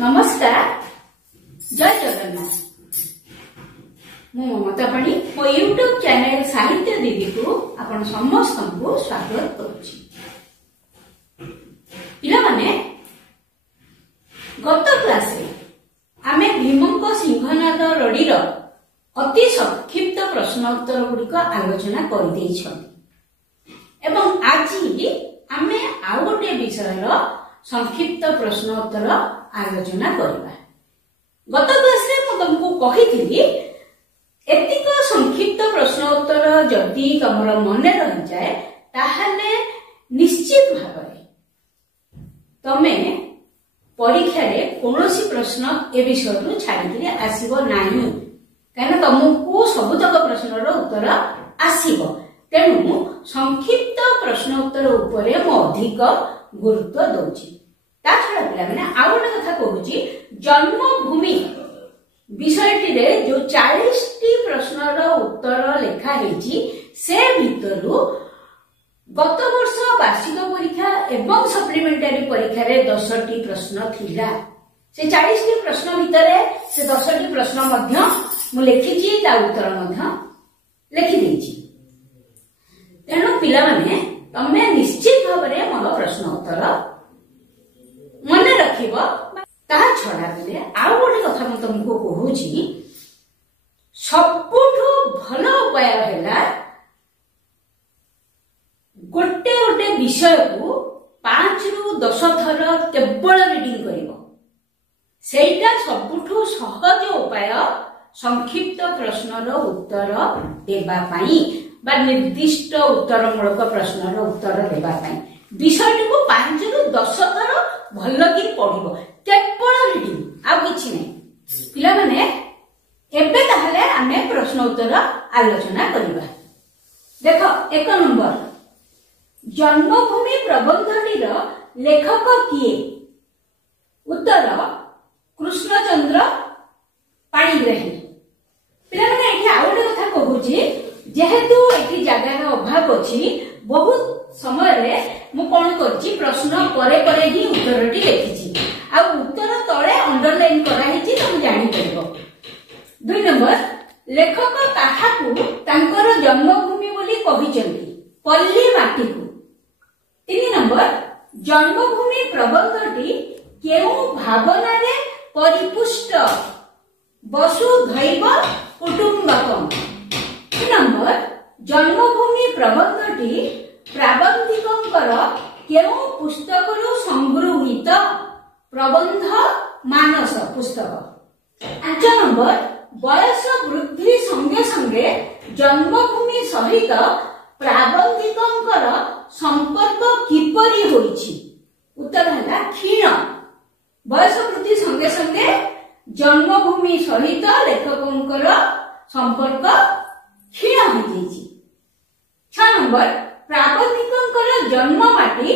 नमस्कार जय जगन्नाथ मु ममता पाणी मो यूट्यूब चैनल साहित्य दीदी को आपण समस्त को स्वागत करुछि। पिला माने गत क्लास रे आमे भीमंक सिंहनाद रडीर अति संक्षिप्त प्रश्नोत्तर गुड़िक आलोचना कर देइछथि एवं आज आमे आउ गोटे विषय संक्षिप्त प्रश्नोत्तर आलोचना करबा। गत क्लास रे मु तुमको कहिथिली एतिक संक्षिप्त प्रश्नोत्तर जदि तमर मन रहि जाए ताहले निश्चित भाबरे तमे परीक्षा रे कोनोसी प्रश्न ए विषय रु छाडी आसीबो नाही कारण तुमको सबुतक प्रश्नर उत्तर आसीबो। तेणु संक्षिप्त प्रश्नोत्तर उपरे मु अधिक गुरुत्व दउछि। ता छडा पिला माने आ गोटे कथा कहूछि जन्मभूमि विषयटी रे जो 40 टी प्रश्नर उत्तर लेखा हेछि से भितरु गत वर्ष वार्षिक परीक्षा एवं सप्लीमेंटरी परीक्षा रे 10 टी प्रश्न थिला। से 40 टी प्रश्न भितरे से 10 टी प्रश्न मध्य मु लेखिछि ता उत्तर मध्य लेखि देछि। तेणु पिला माने तमे निश्चित भाबरे मोर प्रश्न उत्तर मन रखिब। ता छडा दिले आ गोटे कथा म तुमको कहूछि सबुठु भलो उपाय हैला गोटे गोटे विषय को 5 रु 10 थर केवल रीडिंग करिवो। सेटा सबुठु सहज उपाय संक्षिप्त प्रश्नर उत्तर देबा पई बा निर्दिष्ट उत्तरमूलक प्रश्नर उत्तर देबा पई विषयटी को 5 रु 10 थर भल कि पढ़िबो केवल रीडिंग आ किछि नै। पिला माने एबे ताहले आमे प्रश्न उत्तर आलोचना करिबा। देखो 1 नंबर जन्मभूमि प्रबंधटीर लेखक किए? उत्तर कृष्णचंद्र पाणिग्राही। पिला माने एठी आ गोटे कथा कहूची जेहेतु एठी जगार अभाव अछि बहुत समय रे मु कोन करछि प्रश्न परे परे ही उत्तरटी लिखिछि आ उत्तर तळे अंडरलाइन करा हिछि तुम जानि परबो। 2 नंबर लेखक काहाकू तांकर जन्मभूमि बोली कहिचंती? पल्ली माटी को। 3 नंबर जन्मभूमि प्रबंधटी केउ भावना रे परिपुष्ट? वसुधैव कुटुंबकम। 3 नंबर जन्मभूमि प्रबंधटी प्राबंधिकंकर केउ पुस्तकरु संगृहीत? प्रबंध मानस पुस्तक। 5 नंबर बयस वृद्धि संगे संगे जन्मभूमि सहित प्राबंधिकंकर संपर्क किपरि होइछि? उत्तर हला क्षीण। बयस वृद्धि संगे संगे जन्मभूमि सहित लेखकंकर संपर्क क्षीण हो जाइछि। 6 नंबर प्राबंधिकंकर जन्म माटी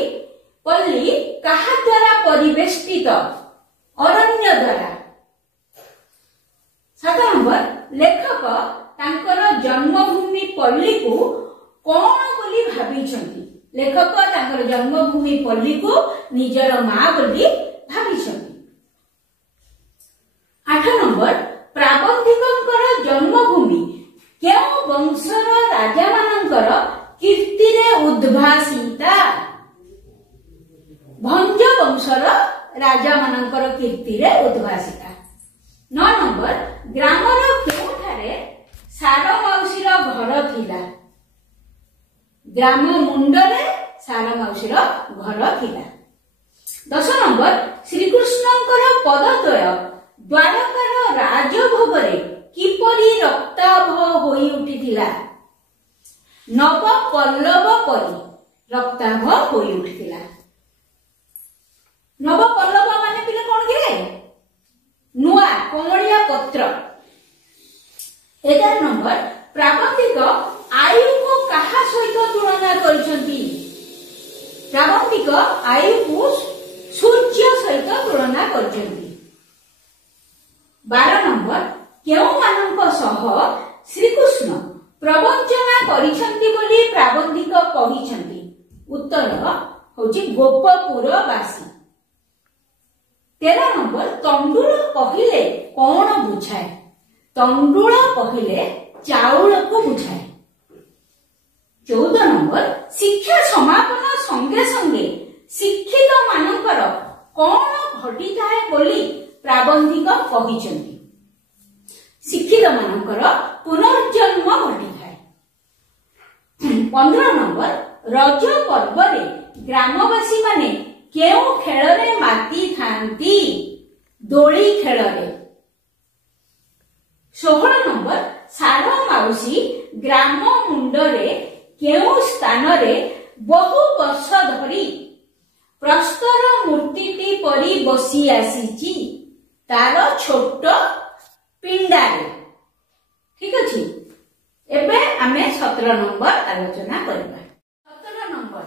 पल्ली काहा द्वारा परिवेष्टित? अरण्य द्वारा। 7 नंबर लेखक तांकर जन्मभूमि पल्ली को कोन बोली भाबिछंती? लेखक तांकर जन्मभूमि पल्ली को निजर मां बोली भाबिछंती। 8 नंबर प्राबंधिकंकर जन्मभूमि केउ वंशर राजा मानकर कीर्ति रे उद्भासिता? भंज वंशर राजा मानकर कीर्ति रे उद्भासिता। 9 नंबर ग्रामर केउठारे सार माउसीर घर थिला? ग्राम मुंडरे सार माउसीर घर थिला। 10 नंबर श्री कृष्णंकर पदद्वय द्वारकार राजभोगरे किपरि रक्ताभ होई उठिथिला? नव पल्लव परि रक्ताभ होई उठिथिला। नव पल्लव माने पिले कोन गे? नुआ कोमलिया पत्र। 11 नंबर प्राबंधिक आयु को काहा सहित तुलना करिसंती? प्राबंधिक आयु को सूर्य सहित तुलना करिसंती। 12 नंबर केउ मानक सह श्री कृष्ण प्रवंचना करिसंती बोली प्राबंधिक कहिसंती? उत्तर होची गोपपुरवासी। 13 नंबर तंडुल कहिले कौन बुझाए? तंडुल कहिले चाउल को बुझाए। 14 नंबर शिक्षा समापन संगे संगे शिक्षित मानकर कौन घटी थाए बोली प्राबंधिक कहिसंती। शिक्षित मानकर पुनर्जन्म घटी थाए। 15 नंबर रज पर्व रे ग्रामवासी माने केउ खेल रे माती थांती? दोली खेल रे। 16 नंबर सार माउसी ग्राम मुंडरे केउ स्थान रे बहु वर्ष धरी प्रस्तर मूर्तिटी परी बसी आसीची तार छोट पिंडारे। ठीक अछि। एबे आमे 17 नंबर आलोचना करबा। 17 नंबर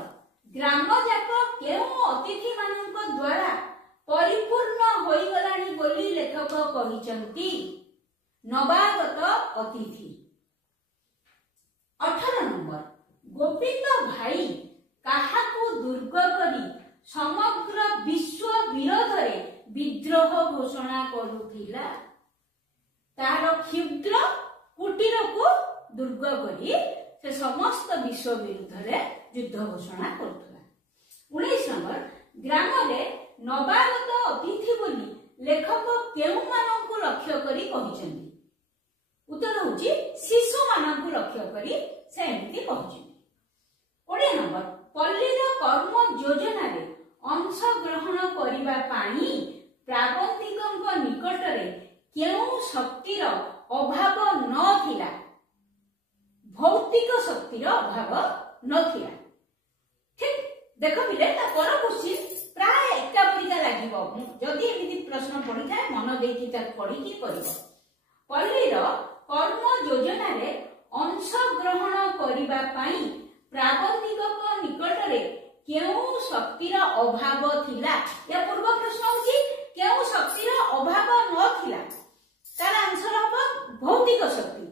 ग्राम जाक केउ अतिथि मानक द्वारा परिपूर्ण होई गलानी बोली लेखक कहिसंती? नवागत अतिथि। 18 नंबर गोविंद भाई काहाकू दुर्ग करी समग्र विश्व विरोध रे विद्रोह घोषणा करुथिला? तार क्षुद्र कुटीर को दुर्ग करी से समस्त विश्व विरुद्ध रे युद्ध घोषणा करुथिला। 19 नंबर ग्राम रे नवागत अतिथि बोली लेखक केउ मानकू लक्ष्य करी कहिसंती? उत्तर होची शिशु मानकू लक्ष्य करी से एमती कहिसंती। 20 नंबर पल्लीर कर्म योजना रे अंश ग्रहण करिबा पाई प्राबंधिकଙ୍କ निकटरे केउ शक्तिर अभाव नथिला? भौतिक शक्तिर अभाव नथिला। ठीक देख बिले ता पर क्वेश्चन प्राय एका परिका लागिबो। जदि एमिति प्रश्न पड़ी जाय मन देकी ता पढ़ी की करबो। पल्लीर कर्म योजना रे अंश ग्रहण करिबा पाई प्राबंधिकଙ୍କ निकटरे केउ शक्तिर अभाव थिला? या पूर्व प्रश्न होची केउ शक्तिर अभाव नथिला? तार आंसर हो भौतिक शक्ति।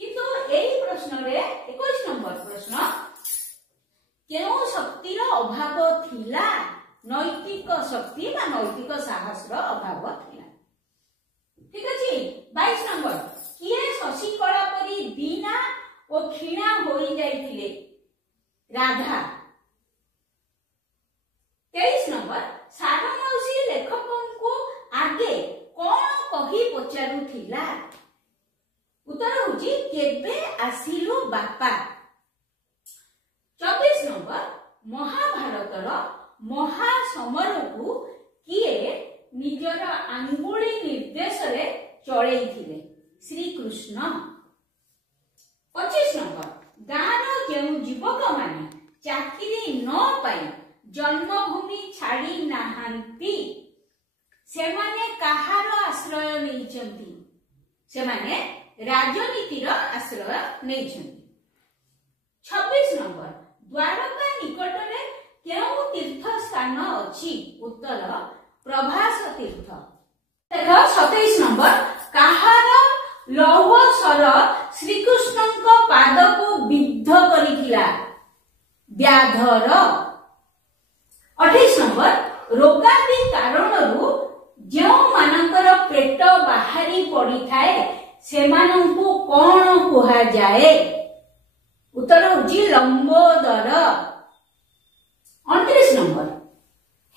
किंतु एही प्रश्न रे 21 नंबर प्रश्न केउ शक्तिर अभाव थिला? नैतिक शक्ति बा नैतिक साहस रो अभाव थिला। ठीक अछि। 22 नंबर किए शशिकला परी दीना ओ क्षीणा होई जाइथिले? राधा। 23 नंबर सार मौसी लेखकंकु आगे कोन कही पचारुथिला? उत्तर होची केबे आसिलु बापा। 24 नंबर महाभारतर महासमरकु किए निजर आंगुली निर्देश रे चळैथिले? श्री कृष्ण। 25 नंबर गाँर केउ युवक माने चाकरी न पाई जन्मभूमि छाड़ी नाहांती सेमाने कहार आश्रय नैचंती? सेमाने राजनीतिर आश्रय नैचंती। 26 नंबर द्वारका निकटरे केउ तीर्थ स्थान अछि? उत्तर प्रभास तीर्थ। देखो 27 नंबर कहार लौह सर श्रीकृष्णଙ୍କ पादକୁ ବିଦ୍ଧ କରିଥିଲା? व्याधर। 28 नंबर रोगादि कारणरू जेउ मानकर पेट बाहरी पड़ी थाए सेमानंकु कोन कुहा जाए? उत्तर होची लंबोदर। 29 नंबर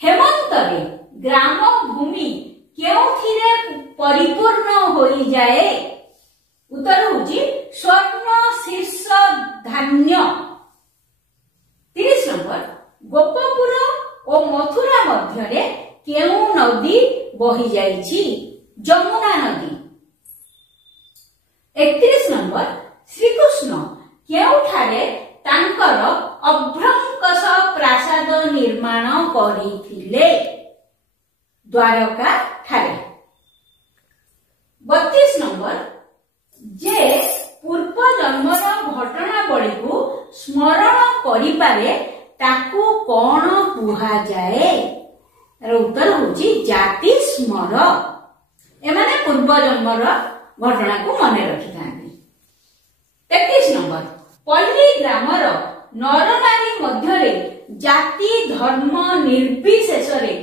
हेमंत रे ग्राम भूमि केउथिरे परिपूर्ण होई जाए? उत्तर होची स्वर्ण शीर्ष धान्य। 30 नंबर गोपपुर और मथुरा मध्यरे केउ नदी बही जाइछि? जमुना नदी। 31 नंबर श्रीकृष्ण केउठारे तांकर अभ्रंकस प्रासाद निर्माण करिथिले? द्वारका ठारे। 32 नंबर जे पूर्व जन्मर घटनावली को स्मरण करिपारे ताकू कोन कुहा जाए? उत्तर होची जाति स्मर। एमाने पूर्व जन्मर घटना को मने रखि थांती। 33 नंबर पल्ली ग्रामर नर नारी मध्यरे जाति धर्म निर्विशेष रे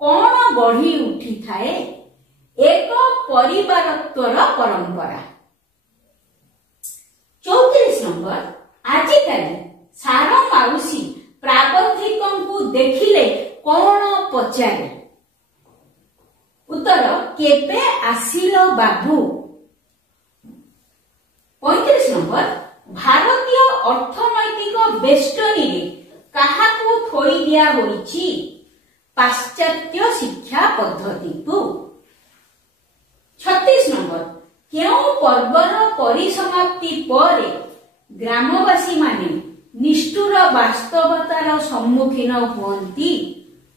कौन बढ़ी उठी थाए एक परिवारत्वर परंपरा। 34 नंबर आजिकाली सार माउसी प्राबंधिकों देखिले कौन पचारे। उत्तर केबे आसिल बाबू। 35 नंबर भारतीय अर्थनैतिक बेष्टनी काहाकू थोई दिया होईची पाश्चात्य शिक्षा पद्धति को। 36 नंबर क्यों पर्वर परिसमाप्ति पर ग्रामवासी माने निष्ठुर वास्तवतार सम्मुखीन हुअन्ति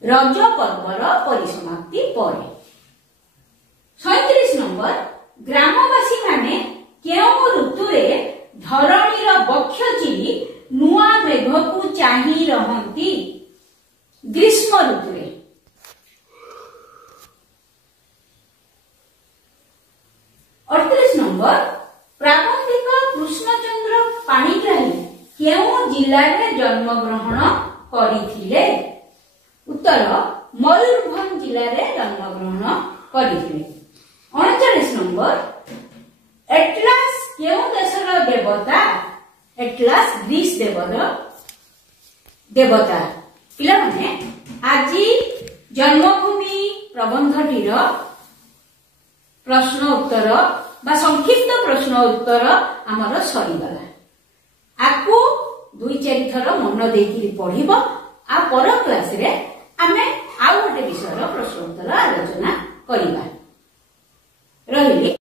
रज पर्वर परिसमाप्ति पर। 37 नंबर ग्रामवासी माने केउं ऋतुरे धरणीर बक्ष चिरी नुआ मेघ को चाही रहंती ग्रीष्म ऋतुरे। 38 नंबर प्राबंधिक कृष्णचंद्र पाणिग्राही केउं जिल्लारे जन्म ग्रहण करिथिले। उत्तर मयूरभंज जिल्लारे जन्म ग्रहण करिथिले। 39 नंबर एटलास केउं देशर देवता। एटलास ग्रीस देवता। पिला माने आजी जन्मभूमि प्रबंधटीर प्रश्न उत्तर बा संक्षिप्त प्रश्न उत्तर आमर सरीगला। आपको 2-4 थर मन देकी पढ़िबो। आ पर क्लास रे आमे आउ गोटे विषय प्रश्न उत्तर आलोचना करिबा। रहिली।